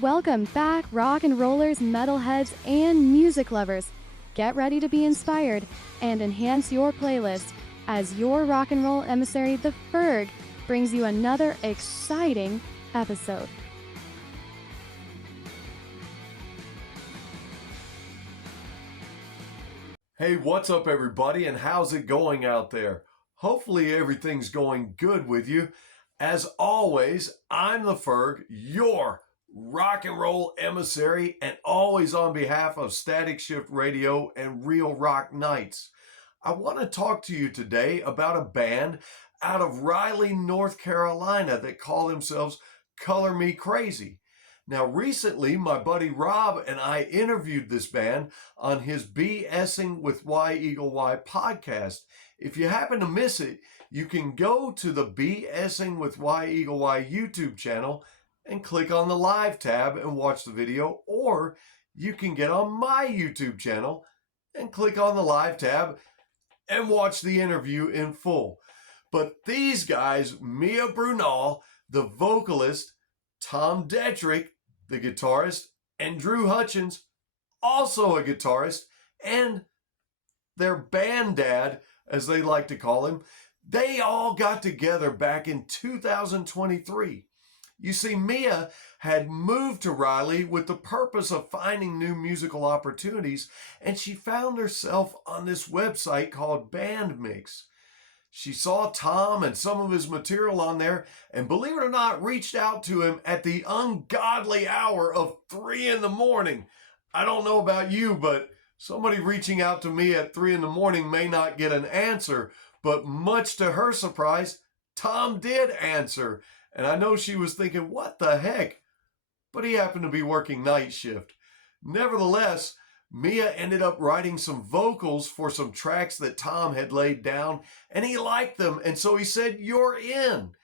Welcome back, rock and rollers, metalheads, and music lovers. Get ready to be inspired and enhance your playlist as your rock and roll emissary, the Ferg, brings you another exciting episode. Hey, what's up everybody, and how's it going out there? Hopefully everything's going good with you. As always, I'm the Ferg, your rock and roll emissary, and always on behalf of Static Shift Radio and Real Rock Nights. I want to talk to you today about a band out of Raleigh, North Carolina that call themselves ColorMeKrazy. Now, recently, my buddy Rob and I interviewed this band on his ingWithY-Eagle-Y podcast. If you happen to miss it, you can go to the ingWithY-Eagle-Y YouTube channel and click on the live tab and watch the video, or you can get on my YouTube channel and click on the live tab and watch the interview in full. But these guys, Mia Brunel, the vocalist, Tom Detrick, the guitarist, and Drew Hutchins, also a guitarist, and their band dad, as they like to call him, they all got together back in 2023. You see, Mia had moved to Raleigh with the purpose of finding new musical opportunities, and she found herself on this website called BandMix. She saw Tom and some of his material on there, and believe it or not, reached out to him at the ungodly hour of 3 in the morning. I don't know about you, but somebody reaching out to me at 3 in the morning may not get an answer, but much to her surprise, Tom did answer. And I know she was thinking, what the heck? But he happened to be working night shift. Nevertheless, Mia ended up writing some vocals for some tracks that Tom had laid down, and he liked them, and so he said, "You're in."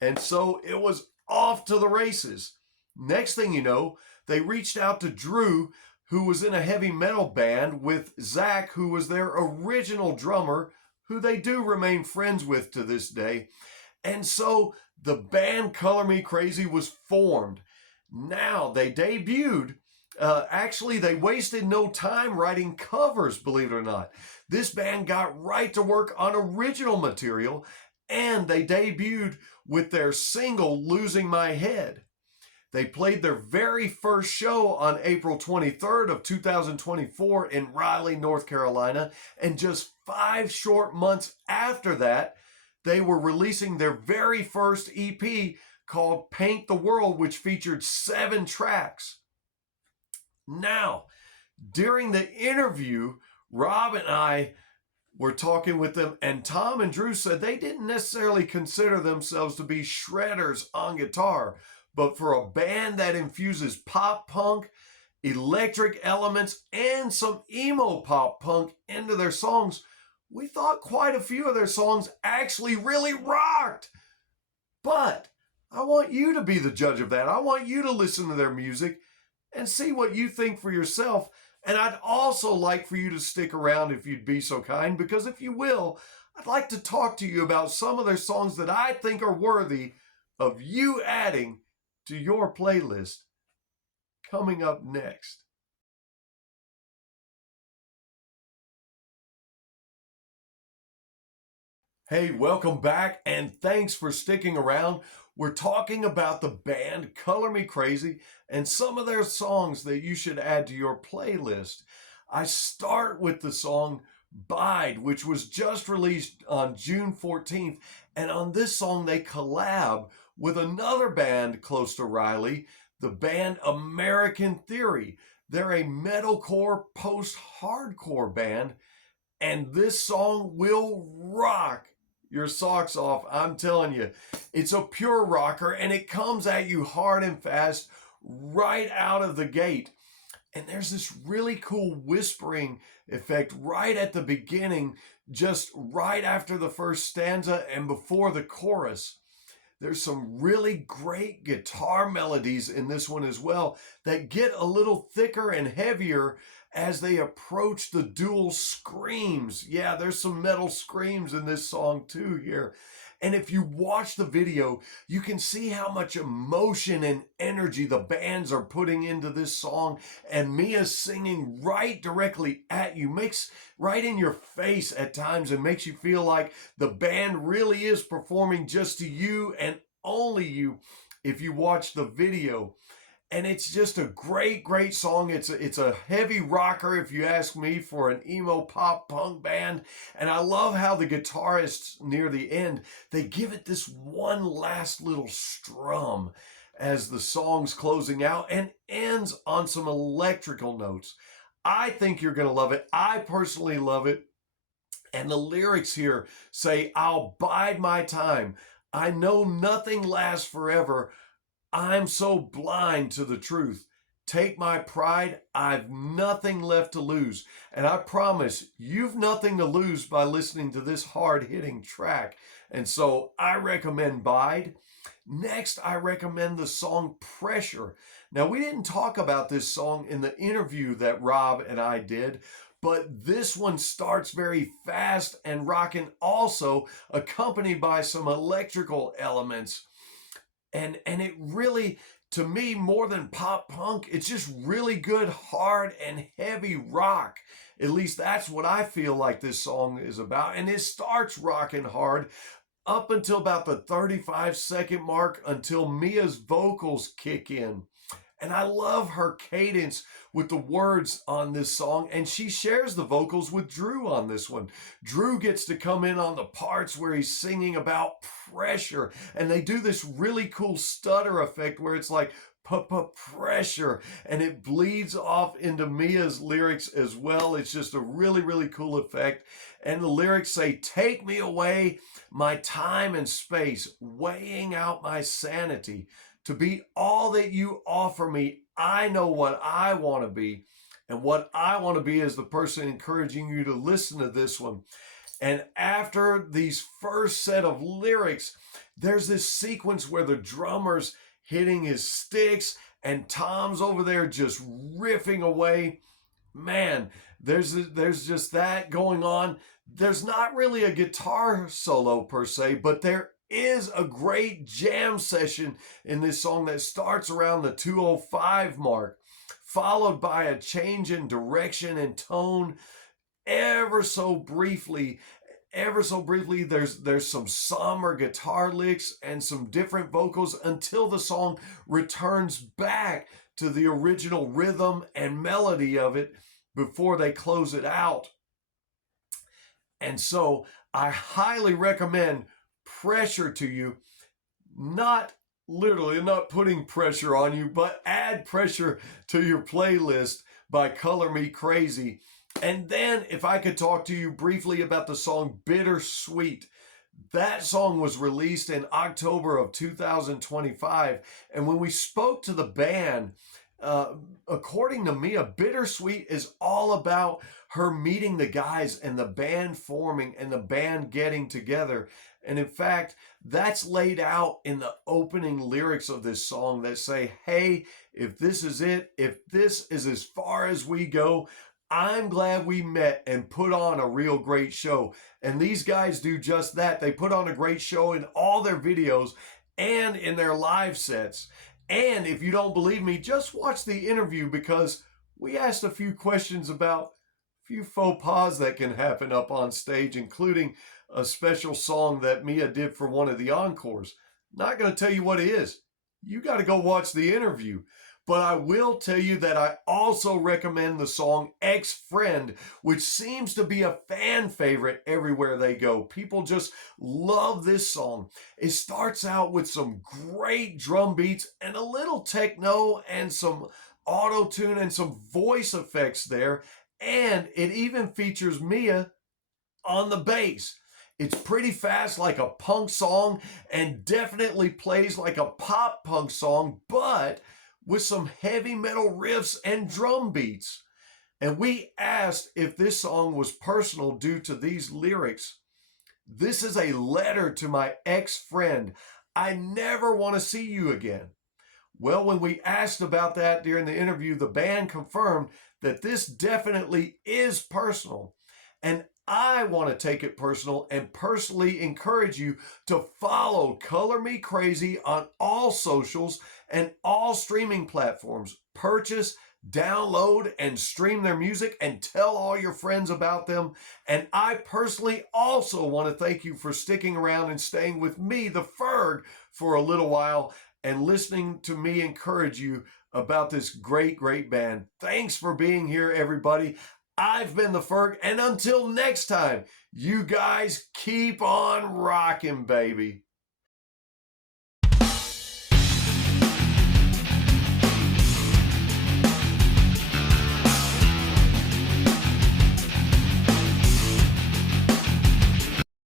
And so it was off to the races. Next thing you know, they reached out to Drew, who was in a heavy metal band with Zach, who was their original drummer, who they do remain friends with to this day. And so the band ColorMeKrazy was formed. Now they debuted. Actually, they wasted no time writing covers, believe it or not. This band got right to work on original material, and they debuted with their single, Losing My Head. They played their very first show on April 23rd of 2024 in Raleigh, North Carolina, and just 5 short months after that, they were releasing their very first EP called Paint the World, which featured 7 tracks. Now, during the interview, Rob and I were talking with them, and Tom and Drew said they didn't necessarily consider themselves to be shredders on guitar, but for a band that infuses pop punk, electric elements, and some emo pop punk into their songs, we thought quite a few of their songs actually really rocked. But I want you to be the judge of that. I want you to listen to their music and see what you think for yourself. And I'd also like for you to stick around if you'd be so kind, because if you will, I'd like to talk to you about some of their songs that I think are worthy of you adding to your playlist. Coming up next. Hey, welcome back, and thanks for sticking around. We're talking about the band ColorMeKrazy and some of their songs that you should add to your playlist. I start with the song Bide, which was just released on June 14th, and on this song they collab with another band close to Raleigh, the band American Theory. They're a metalcore post-hardcore band, and this song will rock your socks off. I'm telling you, it's a pure rocker, and it comes at you hard and fast right out of the gate. And there's this really cool whispering effect right at the beginning, just right after the first stanza and before the chorus. There's some really great guitar melodies in this one as well that get a little thicker and heavier as they approach the dual screams. Yeah, there's some metal screams in this song too here. And if you watch the video, you can see how much emotion and energy the bands are putting into this song. And Mia's singing right directly at you, makes right in your face at times, and makes you feel like the band really is performing just to you and only you if you watch the video. And it's just a great, great song. It's a heavy rocker, if you ask me, for an emo pop punk band. And I love how the guitarists near the end, they give it this one last little strum as the song's closing out and ends on some electrical notes. I think you're going to love it. I personally love it. And the lyrics here say, "I'll bide my time. I know nothing lasts forever. I'm so blind to the truth. Take my pride. I've nothing left to lose." And I promise you've nothing to lose by listening to this hard-hitting track. And so I recommend Bide. Next, I recommend the song Pressure. Now, we didn't talk about this song in the interview that Rob and I did, but this one starts very fast and rockin', also accompanied by some electrical elements. And it really, to me, more than pop punk, it's just really good, hard and heavy rock. At least that's what I feel like this song is about. And it starts rocking hard up until about the 35-second mark, until Mia's vocals kick in. And I love her cadence with the words on this song. And she shares the vocals with Drew on this one. Drew gets to come in on the parts where he's singing about pressure. And they do this really cool stutter effect where it's like, pressure. And it bleeds off into Mia's lyrics as well. It's just a really, really cool effect. And the lyrics say, "Take me away, my time and space, weighing out my sanity. To be all that you offer me, I know what I want to be." And what I want to be is the person encouraging you to listen to this one. And after these first set of lyrics, there's this sequence where the drummer's hitting his sticks and Tom's over there just riffing away. Man, there's just that going on. There's not really a guitar solo per se, but there is a great jam session in this song that starts around the 2:05 mark, followed by a change in direction and tone ever so briefly. There's some somber guitar licks and some different vocals until the song returns back to the original rhythm and melody of it before they close it out. And so I highly recommend Pressure to you. Not literally, not putting pressure on you, but add pressure to your playlist by ColorMeKrazy. And then if I could talk to you briefly about the song Bittersweet. That song was released in October of 2025. And when we spoke to the band, according to Mia, Bittersweet is all about her meeting the guys and the band forming and the band getting together. And in fact, that's laid out in the opening lyrics of this song that say, "Hey, if this is it, if this is as far as we go, I'm glad we met and put on a real great show." And these guys do just that. They put on a great show in all their videos and in their live sets. And if you don't believe me, just watch the interview, because we asked a few questions about a few faux pas that can happen up on stage, including a special song that Mia did for one of the encores. Not going to tell you what it is. You got to go watch the interview. But I will tell you that I also recommend the song Ex-Friend, which seems to be a fan favorite everywhere they go. People just love this song. It starts out with some great drum beats and a little techno and some auto-tune and some voice effects there. And it even features Mia on the bass. It's pretty fast, like a punk song, and definitely plays like a pop punk song, but with some heavy metal riffs and drum beats. And we asked if this song was personal due to these lyrics. "This is a letter to my ex-friend. I never want to see you again." Well, when we asked about that during the interview, the band confirmed that this definitely is personal. And I want to take it personal and personally encourage you to follow ColorMeKrazy on all socials and all streaming platforms. Purchase, download, and stream their music and tell all your friends about them. And I personally also want to thank you for sticking around and staying with me, the Ferg, for a little while and listening to me encourage you about this great band. Thanks for being here, everybody. I've been the Ferg, and until next time, you guys keep on rocking, baby.